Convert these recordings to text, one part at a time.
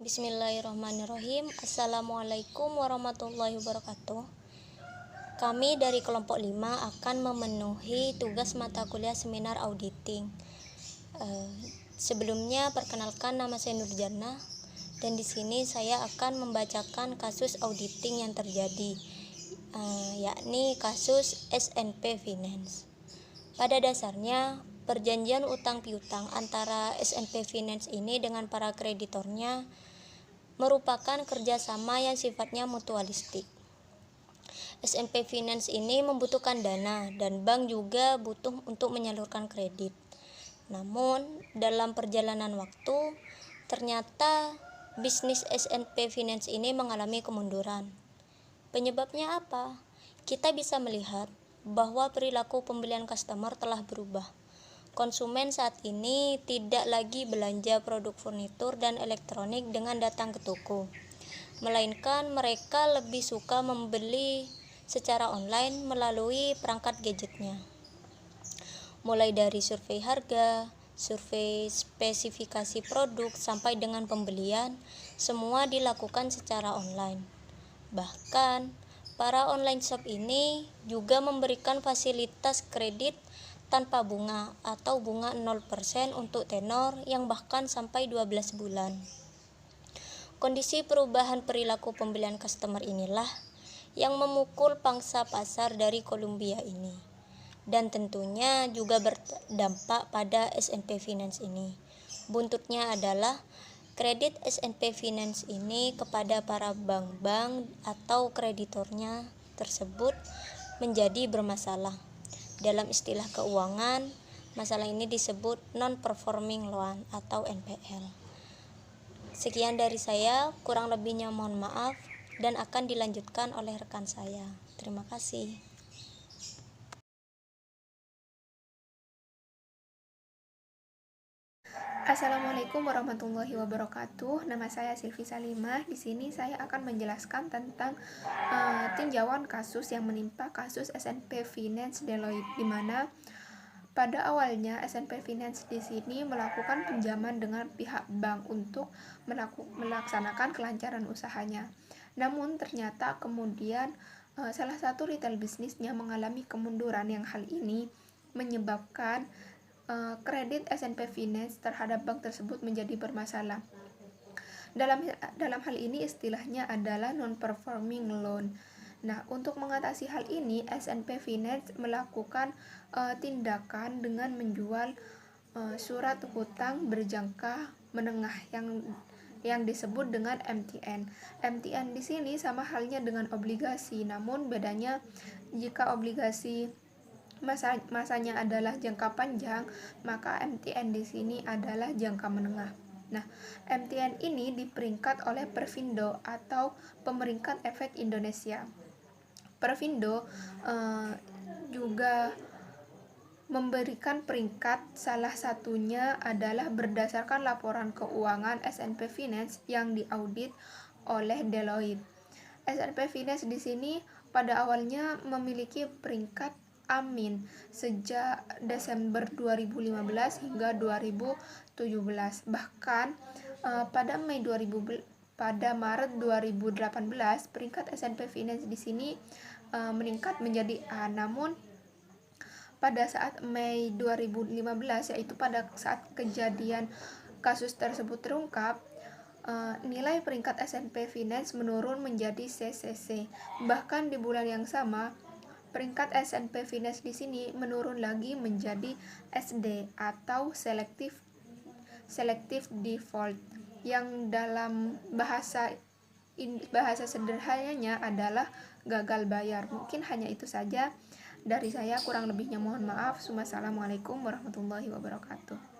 Bismillahirrahmanirrahim. Assalamualaikum warahmatullahi wabarakatuh. Kami dari kelompok 5 akan memenuhi tugas mata kuliah seminar auditing. Sebelumnya perkenalkan, nama saya Nurjana dan di sini saya akan membacakan kasus auditing yang terjadi, yakni kasus SNP Finance. Pada dasarnya, perjanjian utang piutang antara SNP Finance ini dengan para kreditornya merupakan kerjasama yang sifatnya mutualistik. SNP Finance ini membutuhkan dana dan bank juga butuh untuk menyalurkan kredit. Namun, dalam perjalanan waktu, ternyata bisnis SNP Finance ini mengalami kemunduran. Penyebabnya apa? Kita bisa melihat bahwa perilaku pembelian customer telah berubah. Konsumen saat ini tidak lagi belanja produk furnitur dan elektronik dengan datang ke toko, melainkan mereka lebih suka membeli secara online melalui perangkat gadgetnya. Mulai dari survei harga, survei spesifikasi produk, sampai dengan pembelian, semua dilakukan secara online. Bahkan, para online shop ini juga memberikan fasilitas kredit tanpa bunga atau bunga 0% untuk tenor yang bahkan sampai 12 bulan. Kondisi perubahan perilaku pembelian customer inilah yang memukul pangsa pasar dari Columbia ini, dan tentunya juga berdampak pada SNP Finance ini. Buntutnya adalah kredit SNP Finance ini kepada para bank-bank atau kreditornya tersebut menjadi bermasalah. Dalam istilah keuangan, masalah ini disebut non-performing loan atau NPL. Sekian dari saya, kurang lebihnya mohon maaf dan akan dilanjutkan oleh rekan saya. Terima kasih. Assalamualaikum warahmatullahi wabarakatuh. Nama saya Silvi Salimah. Di sini saya akan menjelaskan tentang tinjauan kasus yang menimpa kasus SNP Finance Deloitte, di mana pada awalnya SNP Finance di sini melakukan pinjaman dengan pihak bank untuk melaksanakan kelancaran usahanya. Namun ternyata kemudian salah satu retail bisnisnya mengalami kemunduran, yang hal ini menyebabkan kredit SNP Finance terhadap bank tersebut menjadi bermasalah. Dalam hal ini istilahnya adalah non-performing loan. Nah, untuk mengatasi hal ini, SNP Finance melakukan tindakan dengan menjual surat hutang berjangka menengah yang disebut dengan MTN. MTN di sini sama halnya dengan obligasi, namun bedanya jika obligasi masanya adalah jangka panjang, maka MTN di sini adalah jangka menengah. Nah, MTN ini diperingkat oleh Perfindo atau Pemeringkat Efek Indonesia. Perfindo juga memberikan peringkat, salah satunya adalah berdasarkan laporan keuangan SNP Finance yang diaudit oleh Deloitte. SNP Finance di sini pada awalnya memiliki peringkat Amin sejak Desember 2015 hingga 2017. Bahkan pada Maret 2018 peringkat SNP Finance di sini meningkat menjadi A. Namun pada saat Mei 2015, yaitu pada saat kejadian kasus tersebut terungkap, nilai peringkat SNP Finance menurun menjadi CCC. Bahkan di bulan yang sama, peringkat SNP Finance di sini menurun lagi menjadi SD atau selective default, yang dalam bahasa sederhananya adalah gagal bayar. Mungkin hanya itu saja dari saya, kurang lebihnya mohon maaf. Wassalamualaikum warahmatullahi wabarakatuh.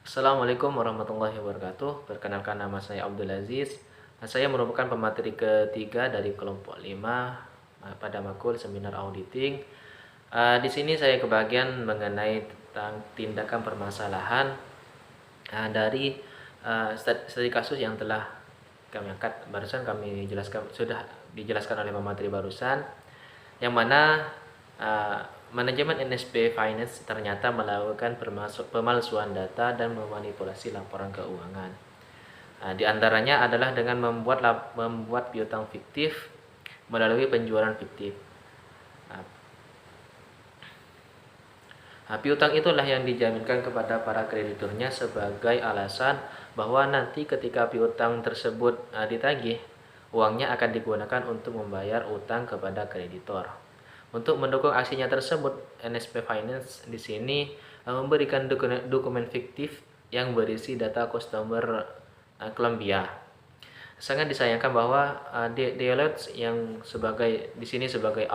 Assalamualaikum warahmatullahi wabarakatuh. Perkenalkan, nama saya Abdul Aziz. Saya merupakan pemateri ketiga dari kelompok 5 pada makul seminar auditing. Di sini saya kebagian mengenai tentang tindakan permasalahan dari studi kasus yang telah kami angkat barusan, sudah dijelaskan oleh pemateri barusan, yang mana manajemen NSP Finance ternyata melakukan pemalsuan data dan memanipulasi laporan keuangan. Di antaranya adalah dengan membuat piutang fiktif melalui penjualan fiktif. Piutang itulah yang dijaminkan kepada para krediturnya sebagai alasan bahwa nanti ketika piutang tersebut ditagih, uangnya akan digunakan untuk membayar utang kepada kreditor. Untuk mendukung aksinya tersebut, NSP Finance di sini memberikan dokumen fiktif yang berisi data customer Columbia. Sangat disayangkan bahwa Deloitte yang di sini sebagai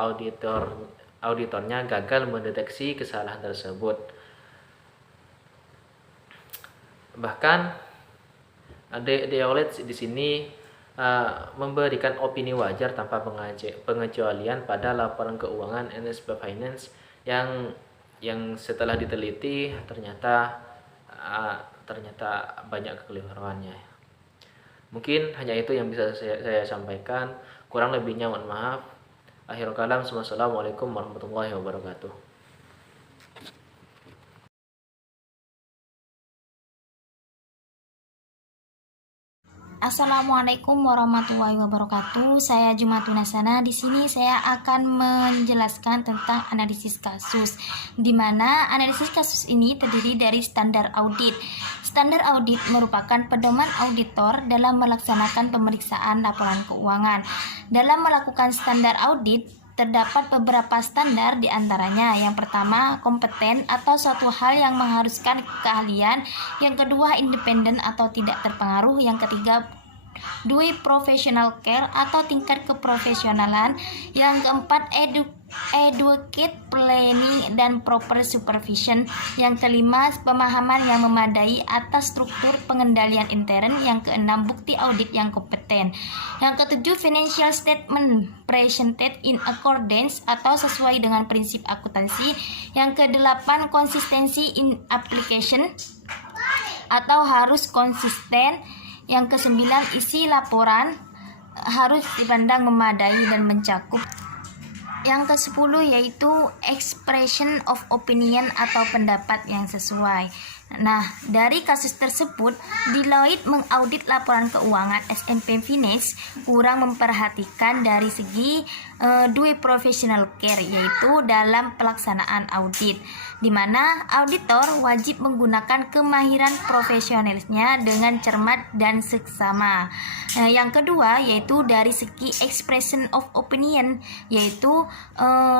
auditornya gagal mendeteksi kesalahan tersebut. Bahkan Deloitte di sini memberikan opini wajar tanpa pengecualian pada laporan keuangan NSP Finance yang setelah diteliti ternyata banyak kekeliruannya. Mungkin hanya itu yang bisa saya sampaikan. Kurang lebihnya mohon maaf. Akhirul kalam, wassalamualaikum warahmatullahi wabarakatuh. Assalamualaikum warahmatullahi wabarakatuh. Saya Jumatun Hasanah. Di sini saya akan menjelaskan tentang analisis kasus, di mana analisis kasus ini terdiri dari standar audit. Standar audit merupakan pedoman auditor dalam melaksanakan pemeriksaan laporan keuangan. Dalam melakukan standar audit, terdapat beberapa standar, di antaranya yang pertama kompeten atau suatu hal yang mengharuskan keahlian, yang kedua independen atau tidak terpengaruh, yang ketiga professional care atau tingkat keprofesionalan, yang keempat educate planning dan proper supervision, yang kelima pemahaman yang memadai atas struktur pengendalian intern, yang keenam bukti audit yang kompeten, yang ketujuh financial statement presented in accordance atau sesuai dengan prinsip akuntansi, yang kedelapan konsistensi in application atau harus konsisten, yang kesembilan isi laporan harus dipandang memadai dan mencakup. Yang ke-10 yaitu expression of opinion atau pendapat yang sesuai. Nah, dari kasus tersebut, Deloitte mengaudit laporan keuangan S&P Finance kurang memperhatikan dari segi professional care, yaitu dalam pelaksanaan audit, di mana auditor wajib menggunakan kemahiran profesionalnya dengan cermat dan seksama. Yang kedua yaitu dari segi expression of opinion, yaitu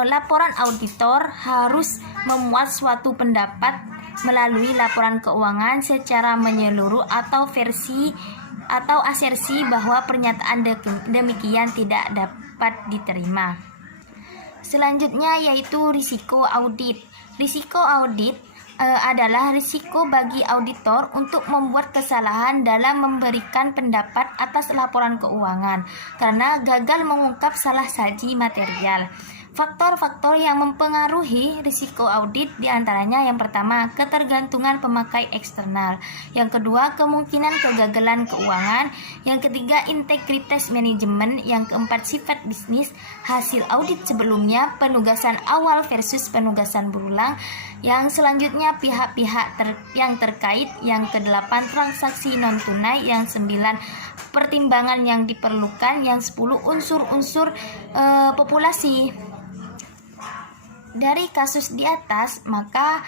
laporan auditor harus memuat suatu pendapat melalui laporan keuangan secara menyeluruh atau asersi bahwa pernyataan demikian tidak dapat diterima. Selanjutnya yaitu risiko audit. Risiko audit adalah risiko bagi auditor untuk membuat kesalahan dalam memberikan pendapat atas laporan keuangan karena gagal mengungkap salah saji material. Faktor-faktor yang mempengaruhi risiko audit diantaranya yang pertama, ketergantungan pemakai eksternal, yang kedua, kemungkinan kegagalan keuangan, yang ketiga, integritas manajemen, yang keempat, sifat bisnis, hasil audit sebelumnya, penugasan awal versus penugasan berulang, yang selanjutnya pihak-pihak yang terkait, yang kedelapan, transaksi non-tunai, yang 9, pertimbangan yang diperlukan, yang 10, unsur-unsur populasi. Dari kasus di atas, maka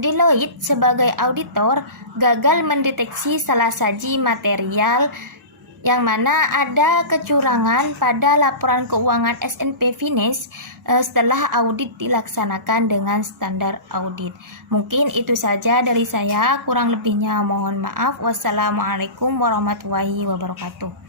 Deloitte sebagai auditor gagal mendeteksi salah saji material yang mana ada kecurangan pada laporan keuangan S&P Finance setelah audit dilaksanakan dengan standar audit. Mungkin itu saja dari saya, kurang lebihnya mohon maaf. Wassalamualaikum warahmatullahi wabarakatuh.